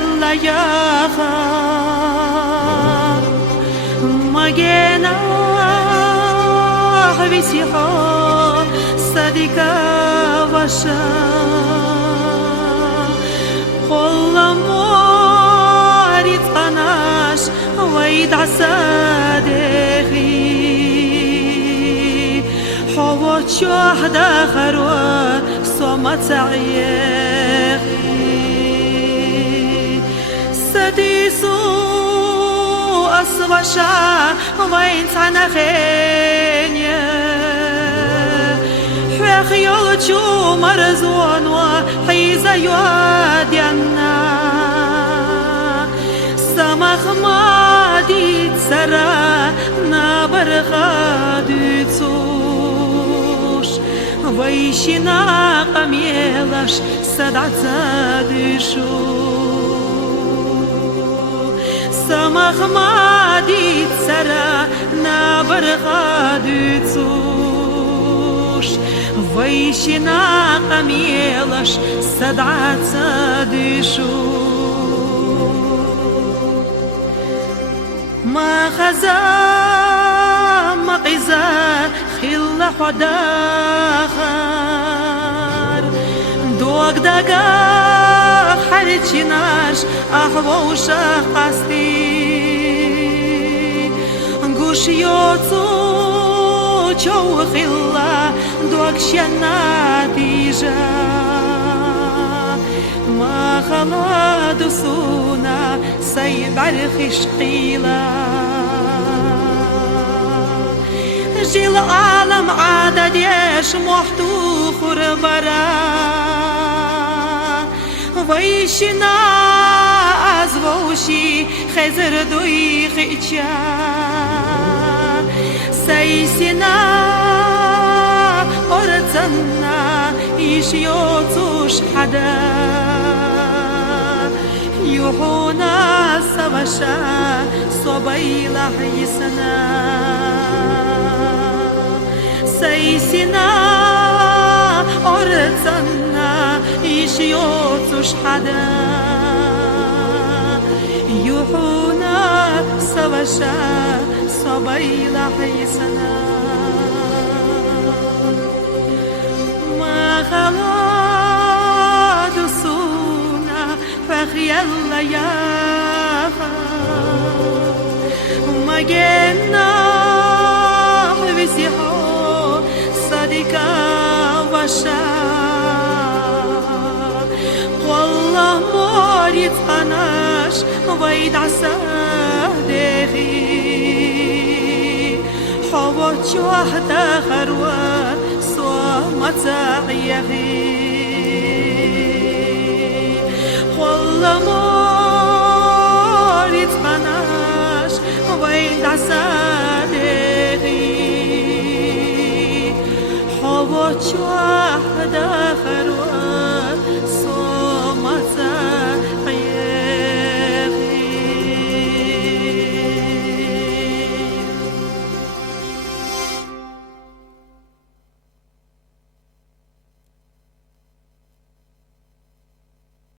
يلا يا خا مجينا بسيحة صديقة وشا قل مورد قناش ويدع صديقي حوات شهد خروة صمت عيقي سديسو أصبشا وين تعنخيني حيخيو تشو مرزون وحيزا يوادينا سمخ مادي تسرى نابر غادوتوش ويشنا قميلش صدعت دشو سمخ مادي تسرى نابر غادوتوش ويشنا قميلش صدعت دشو ما خزا ما قزا خلا حداخر دوق دقا حرچناش احوش قصدي گوش يوتو چو خلا دوق شناتيجا ما خلا دسونا سيبر خشقيلا جيل عالم عدد يش محتو خربرا ويشنا أزوشي خزر دوي خيچا سيسنا أرزنا يشيوتوش حدا يوحونا سوشا صبيلا حيسنا سيسنا أرزنا يشيوتوش حدا يوحونا سوشا صبيلا حيسنا ما خلاد سونا فخيلا يا ما جينا بسيحو صديقة وشا والله مورد قناش ويدع صديقي حوات شهد خروة صومت عيقي والله مورد قناش ويدع صديقي حوات شهد خروة